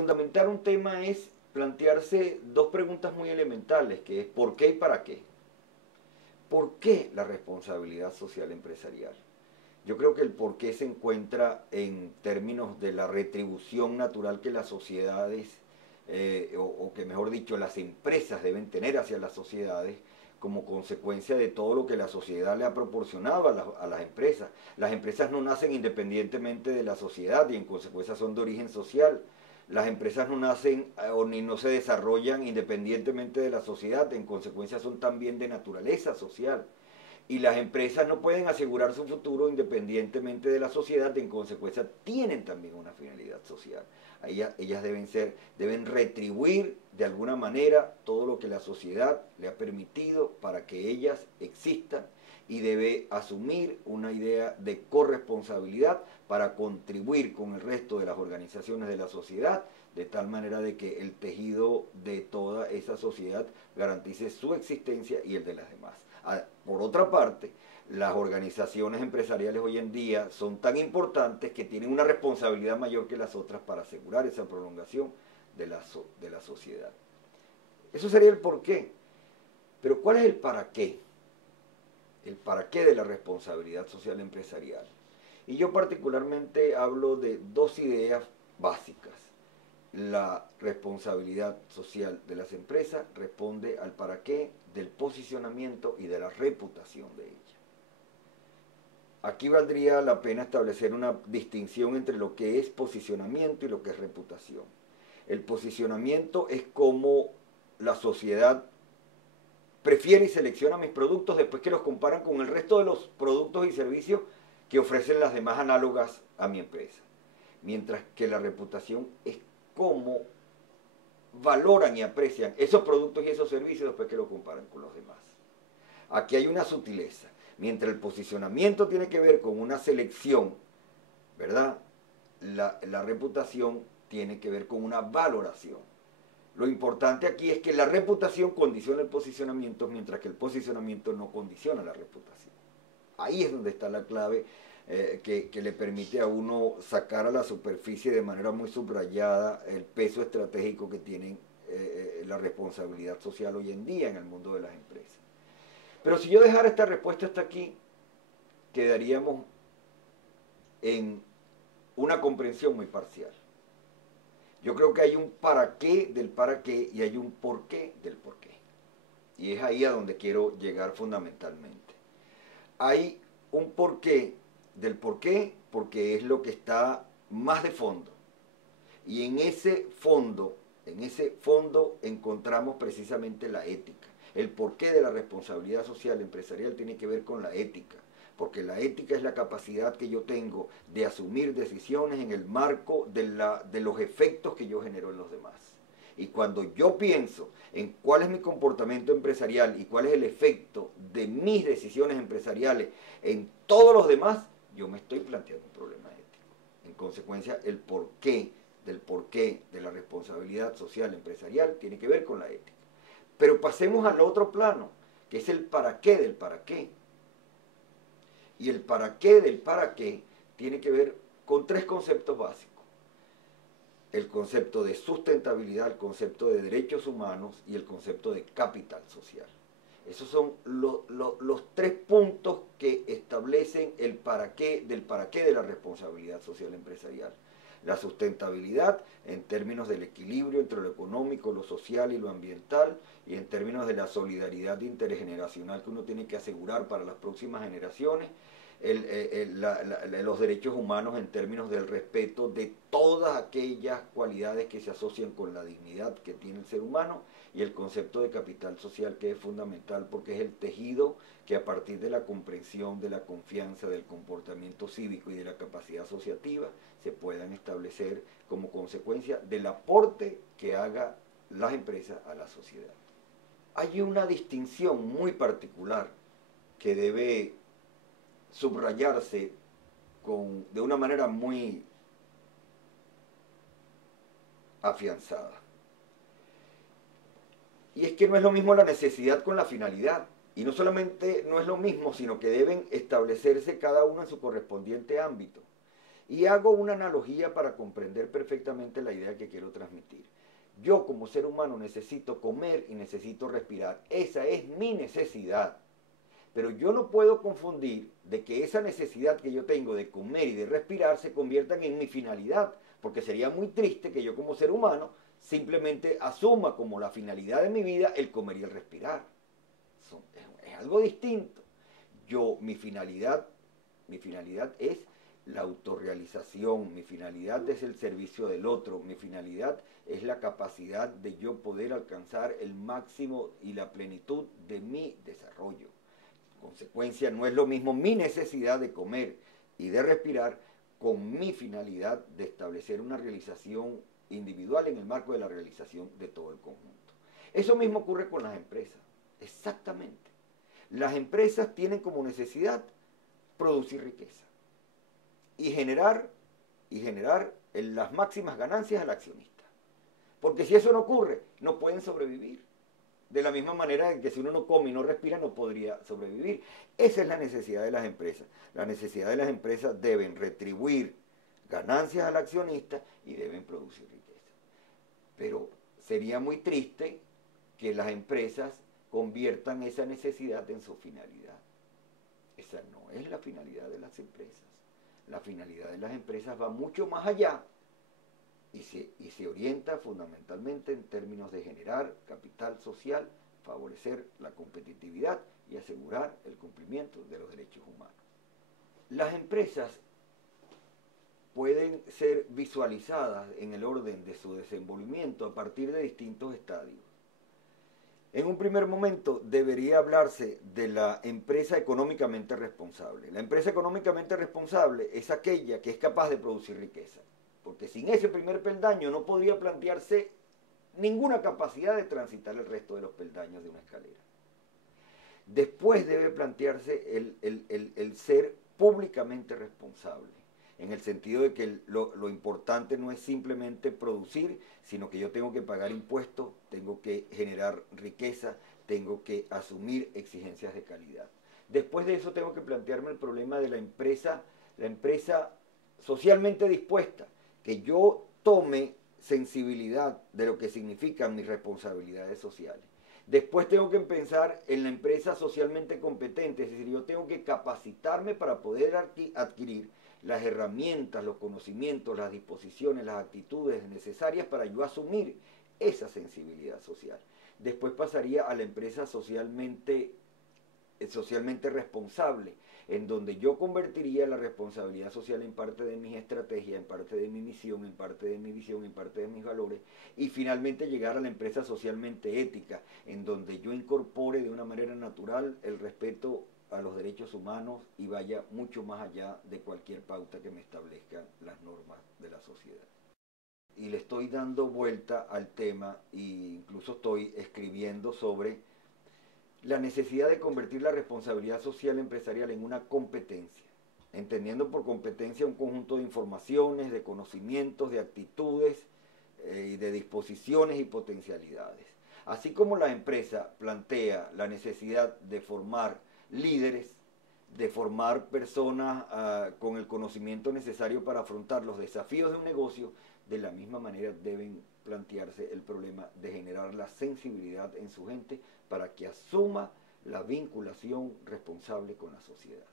Fundamentar un tema es plantearse dos preguntas muy elementales, que es ¿por qué y para qué? ¿Por qué la responsabilidad social empresarial? Yo creo que el por qué se encuentra en términos de la retribución natural que las sociedades, o que mejor dicho, las empresas deben tener hacia las sociedades como consecuencia de todo lo que la sociedad le ha proporcionado a las empresas. Las empresas no nacen independientemente de la sociedad y en consecuencia son de origen social. Las empresas no nacen o ni no se desarrollan independientemente de la sociedad, en consecuencia son también de naturaleza social. Y las empresas no pueden asegurar su futuro independientemente de la sociedad, en consecuencia tienen también una finalidad social. Ellas deben retribuir de alguna manera todo lo que la sociedad le ha permitido para que ellas existan y debe asumir una idea de corresponsabilidad para contribuir con el resto de las organizaciones de la sociedad, de tal manera de que el tejido de toda esa sociedad garantice su existencia y el de las demás. Por otra parte, las organizaciones empresariales hoy en día son tan importantes que tienen una responsabilidad mayor que las otras para asegurar esa prolongación de la sociedad. Eso sería el porqué. Pero ¿cuál es el para qué? El para qué de la responsabilidad social empresarial. Y yo particularmente hablo de dos ideas básicas. La responsabilidad social de las empresas responde al para qué del posicionamiento y de la reputación de ellas. Aquí valdría la pena establecer una distinción entre lo que es posicionamiento y lo que es reputación. El posicionamiento es como la sociedad prefiere y selecciona mis productos después que los comparan con el resto de los productos y servicios que ofrecen las demás análogas a mi empresa. Mientras que la reputación es cómo valoran y aprecian esos productos y esos servicios después que los comparan con los demás. Aquí hay una sutileza. Mientras el posicionamiento tiene que ver con una selección, ¿verdad? La reputación tiene que ver con una valoración. Lo importante aquí es que la reputación condiciona el posicionamiento, mientras que el posicionamiento no condiciona la reputación. Ahí es donde está la clave que le permite a uno sacar a la superficie de manera muy subrayada el peso estratégico que tienen la responsabilidad social hoy en día en el mundo de las empresas. Pero si yo dejara esta respuesta hasta aquí, quedaríamos en una comprensión muy parcial. Yo creo que hay un para qué del para qué y hay un por qué del por qué. Y es ahí a donde quiero llegar fundamentalmente. Hay un porqué del porqué porque es lo que está más de fondo. Y en ese fondo encontramos precisamente la ética. El porqué de la responsabilidad social empresarial tiene que ver con la ética, porque la ética es la capacidad que yo tengo de asumir decisiones en el marco de los efectos que yo genero en los demás. Y cuando yo pienso en cuál es mi comportamiento empresarial y cuál es el efecto de mis decisiones empresariales en todos los demás, yo me estoy planteando un problema ético. En consecuencia, el porqué de la responsabilidad social empresarial tiene que ver con la ética. Pero pasemos al otro plano, que es el para qué del para qué. Y el para qué del para qué tiene que ver con tres conceptos básicos. El concepto de sustentabilidad, el concepto de derechos humanos y el concepto de capital social. Esos son los tres puntos que establecen el para qué de la responsabilidad social empresarial. La sustentabilidad en términos del equilibrio entre lo económico, lo social y lo ambiental, y en términos de la solidaridad intergeneracional que uno tiene que asegurar para las próximas generaciones, los derechos humanos en términos del respeto de todas aquellas cualidades que se asocian con la dignidad que tiene el ser humano, y el concepto de capital social, que es fundamental porque es el tejido que a partir de la comprensión, de la confianza, del comportamiento cívico y de la capacidad asociativa se puedan establecer como consecuencia del aporte que haga las empresas a la sociedad. Hay una distinción muy particular que debe subrayarse de una manera muy afianzada. Y es que no es lo mismo la necesidad con la finalidad. Y no solamente no es lo mismo, sino que deben establecerse cada uno en su correspondiente ámbito. Y hago una analogía para comprender perfectamente la idea que quiero transmitir. Yo como ser humano necesito comer y necesito respirar. Esa es mi necesidad. Pero yo no puedo confundir de que esa necesidad que yo tengo de comer y de respirar se conviertan en mi finalidad, porque sería muy triste que yo como ser humano simplemente asuma como la finalidad de mi vida el comer y el respirar. Es algo distinto. Mi finalidad es la autorrealización, mi finalidad es el servicio del otro, mi finalidad es la capacidad de yo poder alcanzar el máximo y la plenitud de mi desarrollo. Consecuencia, no es lo mismo mi necesidad de comer y de respirar con mi finalidad de establecer una realización individual en el marco de la realización de todo el conjunto. Eso mismo ocurre con las empresas, exactamente. Las empresas tienen como necesidad producir riqueza y generar las máximas ganancias al accionista. Porque si eso no ocurre, no pueden sobrevivir. De la misma manera que si uno no come y no respira, no podría sobrevivir. Esa es la necesidad de las empresas. La necesidad de las empresas deben retribuir ganancias al accionista y deben producir riqueza. Pero sería muy triste que las empresas conviertan esa necesidad en su finalidad. Esa no es la finalidad de las empresas. La finalidad de las empresas va mucho más allá y se orienta fundamentalmente en términos de generar capital social, favorecer la competitividad y asegurar el cumplimiento de los derechos humanos. Las empresas pueden ser visualizadas en el orden de su desenvolvimiento a partir de distintos estadios. En un primer momento debería hablarse de la empresa económicamente responsable. La empresa económicamente responsable es aquella que es capaz de producir riqueza, porque sin ese primer peldaño no podría plantearse ninguna capacidad de transitar el resto de los peldaños de una escalera. Después debe plantearse el ser públicamente responsable, en el sentido de que lo importante no es simplemente producir, sino que yo tengo que pagar impuestos, tengo que generar riqueza, tengo que asumir exigencias de calidad. Después de eso tengo que plantearme el problema de la empresa socialmente dispuesta, que yo tome sensibilidad de lo que significan mis responsabilidades sociales. Después tengo que pensar en la empresa socialmente competente, es decir, yo tengo que capacitarme para poder adquirir las herramientas, los conocimientos, las disposiciones, las actitudes necesarias para yo asumir esa sensibilidad social. Después pasaría a la empresa socialmente responsable, en donde yo convertiría la responsabilidad social en parte de mis estrategias, en parte de mi misión, en parte de mi visión, en parte de mis valores, y finalmente llegar a la empresa socialmente ética, en donde yo incorpore de una manera natural el respeto a los derechos humanos y vaya mucho más allá de cualquier pauta que me establezcan las normas de la sociedad. Y le estoy dando vuelta al tema e incluso estoy escribiendo sobre la necesidad de convertir la responsabilidad social empresarial en una competencia, entendiendo por competencia un conjunto de informaciones, de conocimientos, de actitudes y de disposiciones y potencialidades. Así como la empresa plantea la necesidad de formar líderes, de formar personas con el conocimiento necesario para afrontar los desafíos de un negocio, de la misma manera deben plantearse el problema de generar la sensibilidad en su gente para que asuma la vinculación responsable con la sociedad.